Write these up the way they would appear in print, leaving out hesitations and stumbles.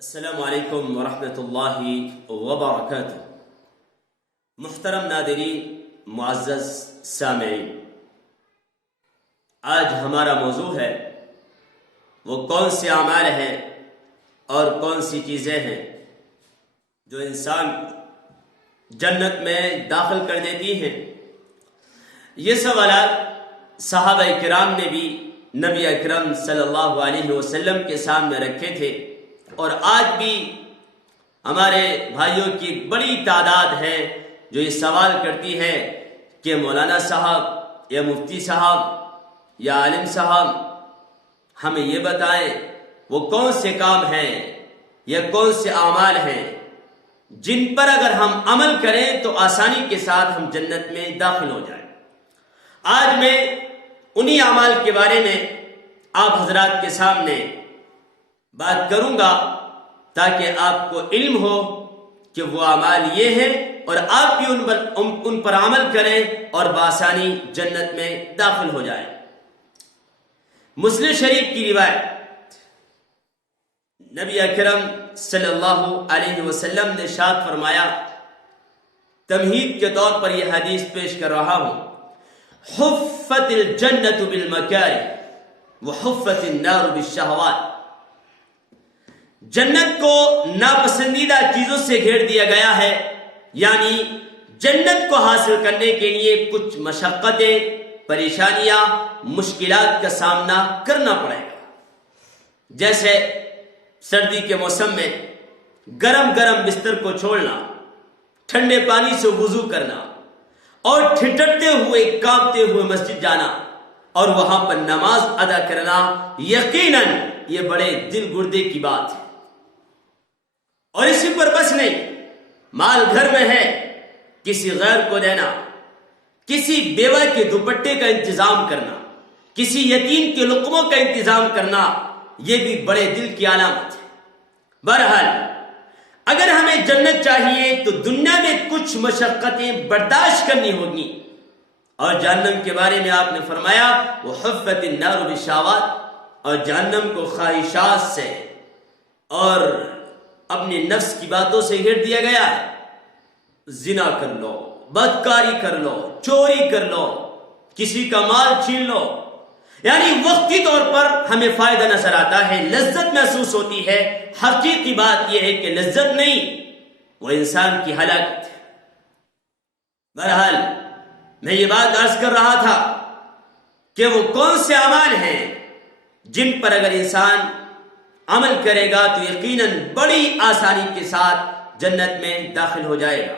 السلام علیکم ورحمۃ اللہ وبرکاتہ۔ محترم ناظرین، معزز سامعین، آج ہمارا موضوع ہے وہ کون سے اعمال ہیں اور کون سی چیزیں ہیں جو انسان جنت میں داخل کر دیتی ہیں۔ یہ سوالات صحابہ کرام نے بھی نبی اکرم صلی اللہ علیہ وسلم کے سامنے رکھے تھے، اور آج بھی ہمارے بھائیوں کی ایک بڑی تعداد ہے جو یہ سوال کرتی ہے کہ مولانا صاحب یا مفتی صاحب یا عالم صاحب ہمیں یہ بتائیں وہ کون سے کام ہیں یا کون سے اعمال ہیں جن پر اگر ہم عمل کریں تو آسانی کے ساتھ ہم جنت میں داخل ہو جائیں۔ آج میں انہی اعمال کے بارے میں آپ حضرات کے سامنے بات کروں گا تاکہ آپ کو علم ہو کہ وہ اعمال یہ ہیں اور آپ بھی ان پر عمل کریں اور بآسانی جنت میں داخل ہو جائیں۔ مسلم شریف کی روایت، نبی اکرم صلی اللہ علیہ وسلم نے ارشاد فرمایا، تمہید کے طور پر یہ حدیث پیش کر رہا ہوں، حفت الجنت بالمکارہ وحفت النار بالشہوات۔ جنت کو ناپسندیدہ چیزوں سے گھیر دیا گیا ہے، یعنی جنت کو حاصل کرنے کے لیے کچھ مشقتیں، پریشانیاں، مشکلات کا سامنا کرنا پڑے گا۔ جیسے سردی کے موسم میں گرم گرم بستر کو چھوڑنا، ٹھنڈے پانی سے وضو کرنا اور ٹھٹرتے ہوئے کانپتے ہوئے مسجد جانا اور وہاں پر نماز ادا کرنا، یقیناً یہ بڑے دل گردے کی بات ہے۔ اور اسی پر بس نہیں، مال گھر میں ہے، کسی غیر کو دینا، کسی بیوہ کے دوپٹے کا انتظام کرنا، کسی یتیم کے لقموں کا انتظام کرنا، یہ بھی بڑے دل کی علامت ہے۔ بہرحال اگر ہمیں جنت چاہیے تو دنیا میں کچھ مشقتیں برداشت کرنی ہوگی، اور جہنم کے بارے میں آپ نے فرمایا وہ حفت النار بالشہوات، اور جہنم کو خواہشات سے اور اپنے نفس کی باتوں سے گھیر دیا گیا ہے۔ زنا کر لو، بدکاری کر لو، چوری کر لو، کسی کا مال چھین لو، یعنی وقتی طور پر ہمیں فائدہ نظر آتا ہے، لذت محسوس ہوتی ہے، حقیقی بات یہ ہے کہ لذت نہیں، وہ انسان کی ہلاکت ہے۔ بہرحال میں یہ بات عرض کر رہا تھا کہ وہ کون سے اعمال ہیں جن پر اگر انسان عمل کرے گا تو یقیناً بڑی آسانی کے ساتھ جنت میں داخل ہو جائے گا۔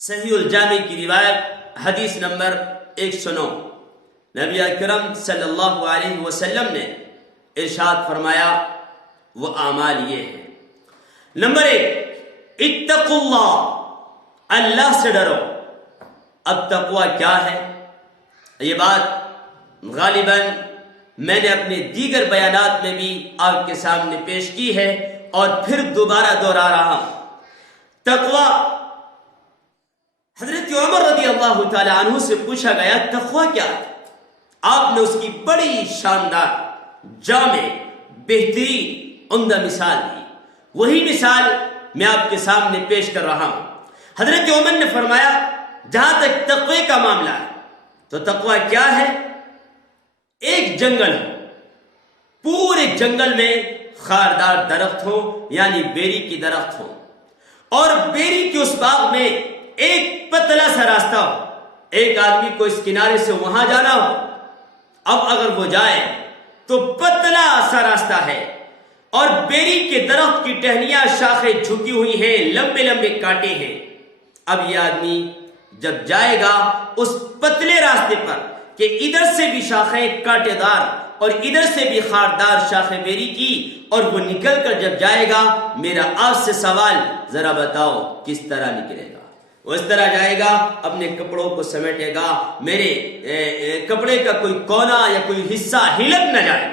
صحیح الجامع کی روایت حدیث نمبر 109، نبی اکرم صلی اللہ علیہ وسلم نے ارشاد فرمایا وہ اعمال یہ ہیں۔ نمبر 1، اتقوا اللہ، اللہ سے ڈرو۔ اب تقوی کیا ہے؟ یہ بات غالباً میں نے اپنے دیگر بیانات میں بھی آپ کے سامنے پیش کی ہے اور پھر دوبارہ دوہرا رہا ہوں۔ تقوی، حضرت عمر رضی اللہ تعالی عنہ سے پوچھا گیا تقوی کیا ہے؟ آپ نے اس کی بڑی شاندار، جامع، بہترین، عمدہ مثال دی۔ وہی مثال میں آپ کے سامنے پیش کر رہا ہوں۔ حضرت عمر نے فرمایا جہاں تک تقوی کا معاملہ ہے تو تقوی کیا ہے؟ ایک جنگل ہو، پورے جنگل میں خاردار درخت ہو، یعنی بیری کی درخت ہو، اور بیری کے اس باغ میں ایک پتلا سا راستہ ہو، ایک آدمی کو اس کنارے سے وہاں جانا ہو۔ اب اگر وہ جائے تو پتلا سا راستہ ہے اور بیری کے درخت کی ٹہنیاں، شاخیں جھکی ہوئی ہیں، لمبے لمبے کانٹے ہیں۔ اب یہ آدمی جب جائے گا اس پتلے راستے پر کہ ادھر سے بھی شاخیں کانٹے دار اور ادھر سے بھی خاردار شاخیں بیری کی، اور وہ نکل کر جب جائے گا، میرا آپ سے سوال، ذرا بتاؤ کس طرح نکلے گا؟ وہ اس طرح جائے گا، اپنے کپڑوں کو سمیٹے گا، میرے کپڑے کا کوئی کونا یا کوئی حصہ ہلک نہ جائے،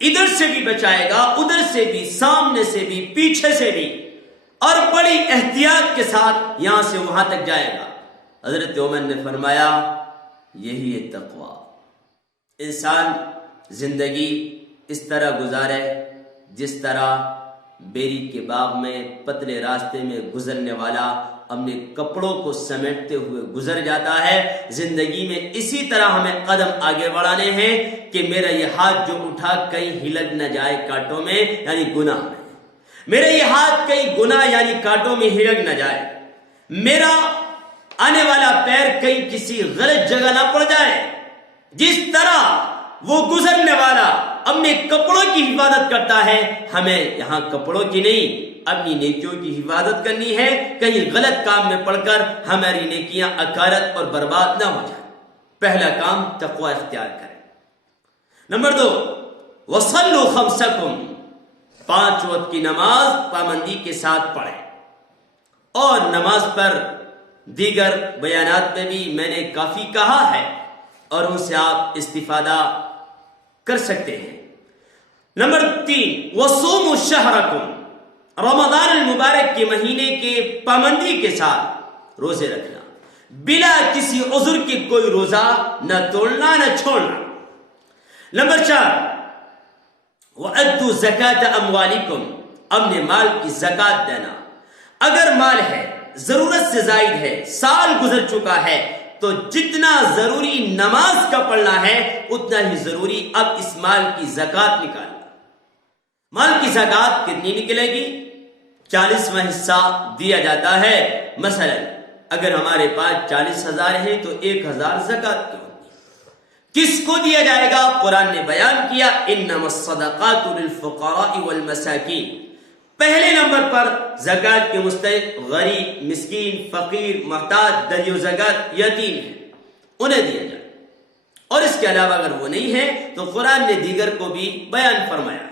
ادھر سے بھی بچائے گا، ادھر سے بھی، سامنے سے بھی، پیچھے سے بھی، اور بڑی احتیاط کے ساتھ یہاں سے وہاں تک جائے گا۔ حضرت عمر نے فرمایا یہی ہے تقوی۔ انسان زندگی اس طرح گزارے، جس طرح بیری کے باغ میں پتلے راستے میں گزرنے والا اپنے کپڑوں کو سمیٹتے ہوئے گزر جاتا ہے، زندگی میں اسی طرح ہمیں قدم آگے بڑھانے ہیں کہ میرا یہ ہاتھ جو اٹھا کہیں ہلک نہ جائے کانٹوں میں، یعنی گناہ میں، میرا یہ ہاتھ کہیں گناہ یعنی کانٹوں میں ہلک نہ جائے، میرا آنے والا پیر کہیں کسی غلط جگہ نہ پڑ جائے۔ جس طرح وہ گزرنے والا اپنے کپڑوں کی حفاظت کرتا ہے، ہمیں یہاں کپڑوں کی نہیں اپنی نیکیوں کی حفاظت کرنی ہے، کہیں غلط کام میں پڑ کر ہماری نیکیاں اکارت اور برباد نہ ہو جائیں۔ پہلا کام تقوی اختیار کریں۔ نمبر 2، وصلوا خمسکم، 5 وقت کی نماز پابندی کے ساتھ پڑھیں۔ اور نماز پر دیگر بیانات میں بھی میں نے کافی کہا ہے اور ان سے آپ استفادہ کر سکتے ہیں۔ نمبر 3، وصوموا شہرکم، رمضان المبارک کے مہینے کے پابندی کے ساتھ روزے رکھنا، بلا کسی عذر کے کوئی روزہ نہ توڑنا نہ چھوڑنا۔ نمبر 4، وَأَدُّوا زَكَاةَ أَمْوَالِكُمْ، اپنے مال کی زکوٰۃ دینا۔ اگر مال ہے ضرورت سے زائد ہے، سال گزر چکا ہے، تو جتنا ضروری نماز کا پڑھنا ہے اتنا ہی ضروری اب اس مال کی زکوٰۃ نکالنا۔ مال کی زکوٰۃ کتنی نکلے گی؟ 40واں حصہ دیا جاتا ہے۔ مثلا اگر ہمارے پاس 40,000 ہیں تو 1,000 زکوٰۃ کی ہوگی۔ کس کو دیا جائے گا؟ قرآن نے بیان کیا، انما الصدقات للفقراء والمساکین۔ پہلے نمبر پر زکوٰۃ کے مستحق غریب، مسکین، فقیر، محتاج، دریو زکوٰۃ، یتیم ہیں، انہیں دیا جائے۔ اور اس کے علاوہ اگر وہ نہیں ہے تو قرآن نے دیگر کو بھی بیان فرمایا۔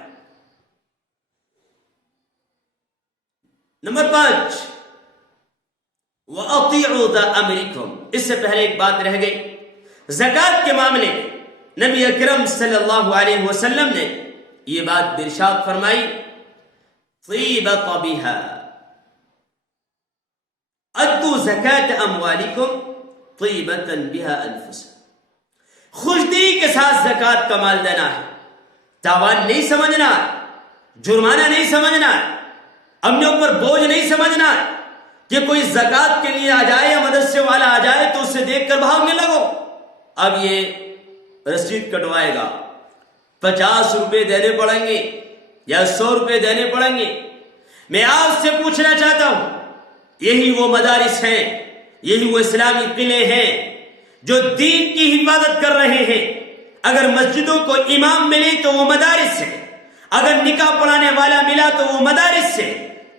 نمبر 5، وَأَطِيعُوا ذَا أَمْرِكُمْ، اس سے پہلے ایک بات رہ گئی۔ زکوٰۃ کے معاملے میں نبی اکرم صلی اللہ علیہ وسلم نے یہ بات ارشاد فرمائی، طِيبَةَ بِهَا، أَدُّوا زَكَاةَ أَمْوَالِكُمْ طِيبَةً بِهَا أَنفُسَكُمْ، خوشدلی کے ساتھ زکوٰۃ کا مال دینا ہے، تاوان نہیں سمجھنا ہے، جرمانہ نہیں سمجھنا ہے، اپنے اوپر بوجھ نہیں سمجھنا ہے کہ کوئی زکوٰۃ کے لیے آ جائے یا مدرسے والا آ جائے تو اسے دیکھ کر بھاگنے لگو۔ اب یہ رسید کٹوائے گا، 50 روپے دینے پڑیں گے یا 100 روپے دینے پڑیں گے۔ میں آپ سے پوچھنا چاہتا ہوں، یہی وہ مدارس ہیں، یہی وہ اسلامی قلعے ہیں جو دین کی حفاظت کر رہے ہیں۔ اگر مسجدوں کو امام ملے تو وہ مدارس سے، اگر نکاح پڑھانے والا ملا تو وہ مدارس سے،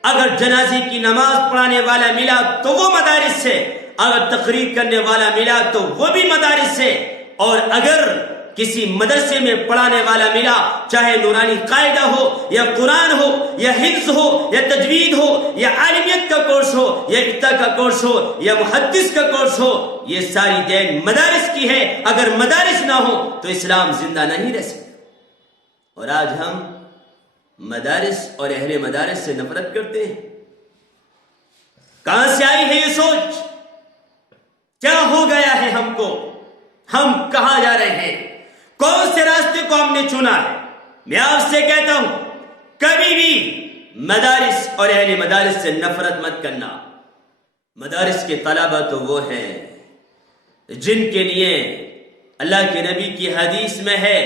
اگر جنازے کی نماز پڑھانے والا ملا تو وہ مدارس سے، اگر تقریر کرنے والا ملا تو وہ بھی مدارس سے، اور اگر کسی مدرسے میں پڑھانے والا ملا، چاہے نورانی قاعدہ ہو یا قرآن ہو یا حفظ ہو یا تجوید ہو یا عالمیت کا کورس ہو یا افتاء کا کورس ہو یا محدث کا کورس ہو، یہ ساری دین مدارس کی ہے۔ اگر مدارس نہ ہو تو اسلام زندہ نہیں رہ سکتا۔ اور آج ہم مدارس اور اہل مدارس سے نفرت کرتے ہیں۔ کہاں سے آئی ہے یہ سوچ؟ کیا ہو گیا ہے ہم کو؟ ہم کہاں جا رہے ہیں؟ کون سے راستے کو ہم نے چنا ہے؟ میں آپ سے کہتا ہوں، کبھی بھی مدارس اور اہل مدارس سے نفرت مت کرنا۔ مدارس کے طلبہ تو وہ ہیں جن کے لیے اللہ کے نبی کی حدیث میں ہے،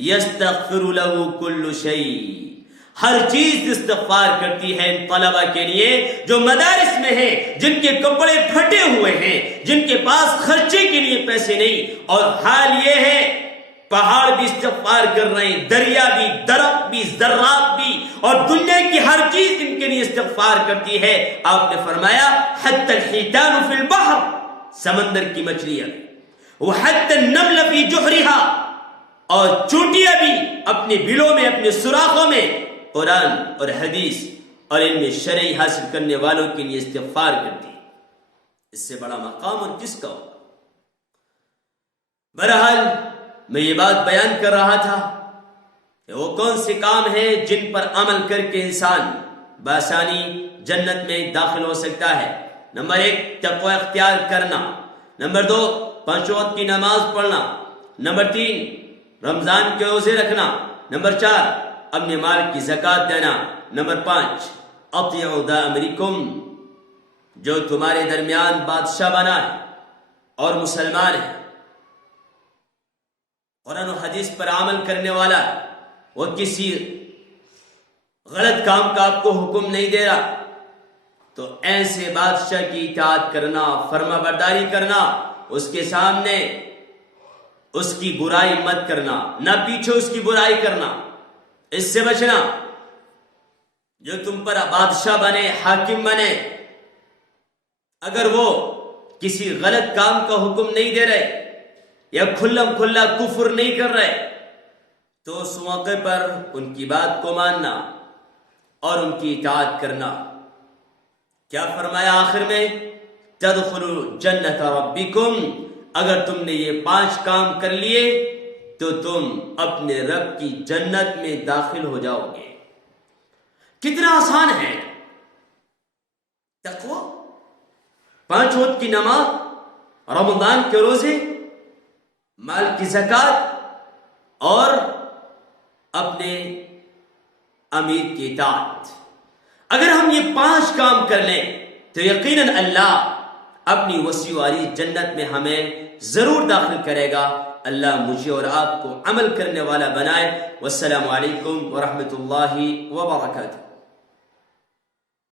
یستغفر لہ کل شیء، ہر چیز استغفار کرتی ہے ان طلبہ کے لیے جو مدارس میں ہیں، جن کے کپڑے پھٹے ہوئے ہیں، جن کے پاس خرچے کے لیے پیسے نہیں، اور حال یہ ہے پہاڑ بھی استغفار کر رہے ہیں، دریا بھی، درخت بھی، ذرات بھی، اور دنیا کی ہر چیز ان کے لیے استغفار کرتی ہے۔ آپ نے فرمایا حتی الحیتان فی البحر، سمندر کی مچھلیاں، وحتی النمل فی جحرہا، اور چونٹیاں بھی اپنے بلوں میں، اپنے سوراخوں میں قرآن اور حدیث اور علم شرعی حاصل کرنے والوں کے لیے استغفار کرتی ہے۔ اس سے بڑا مقام اور کس کا ہوگا؟ بہرحال میں یہ بات بیان کر رہا تھا کہ وہ کون سے کام ہیں جن پر عمل کر کے انسان بآسانی جنت میں داخل ہو سکتا ہے۔ نمبر 1 تقوی اختیار کرنا، نمبر 2 5 وقت کی نماز پڑھنا، نمبر 3 رمضان کے روزے رکھنا، نمبر 4 اپنے مال کی زکوٰۃ دینا۔ نمبر 5 اطیعوا ذا امرکم، جو تمہارے درمیان بادشاہ بنا ہے اور مسلمان ہے، قرآن و حدیث پر عمل کرنے والا ہے، وہ کسی غلط کام کا آپ کو حکم نہیں دے رہا، تو ایسے بادشاہ کی اطاعت کرنا، فرما برداری کرنا، اس کے سامنے اس کی برائی مت کرنا، نہ پیچھے اس کی برائی کرنا، اس سے بچنا۔ جو تم پر بادشاہ بنے، حاکم بنے، اگر وہ کسی غلط کام کا حکم نہیں دے رہے یا کھلم کھلا کفر نہیں کر رہے، تو اس موقع پر ان کی بات کو ماننا اور ان کی اطاعت کرنا۔ کیا فرمایا آخر میں؟ تدخلوا جنت ربکم، اگر تم نے یہ 5 کام کر لیے تو تم اپنے رب کی جنت میں داخل ہو جاؤ گے۔ کتنا آسان ہے تقوی! 5 وقت کی نماز، رمضان کے روزے، مال کی زکوٰۃ اور اپنے امیر کی اطاعت۔ اگر ہم یہ 5 کام کر لیں تو یقیناً اللہ اپنی وسیع والی جنت میں ہمیں ضرور داخل کرے گا۔ اللہ مجھے اور آپ کو عمل کرنے والا بنائے۔ والسلام علیکم ورحمۃ اللہ وبرکاتہ۔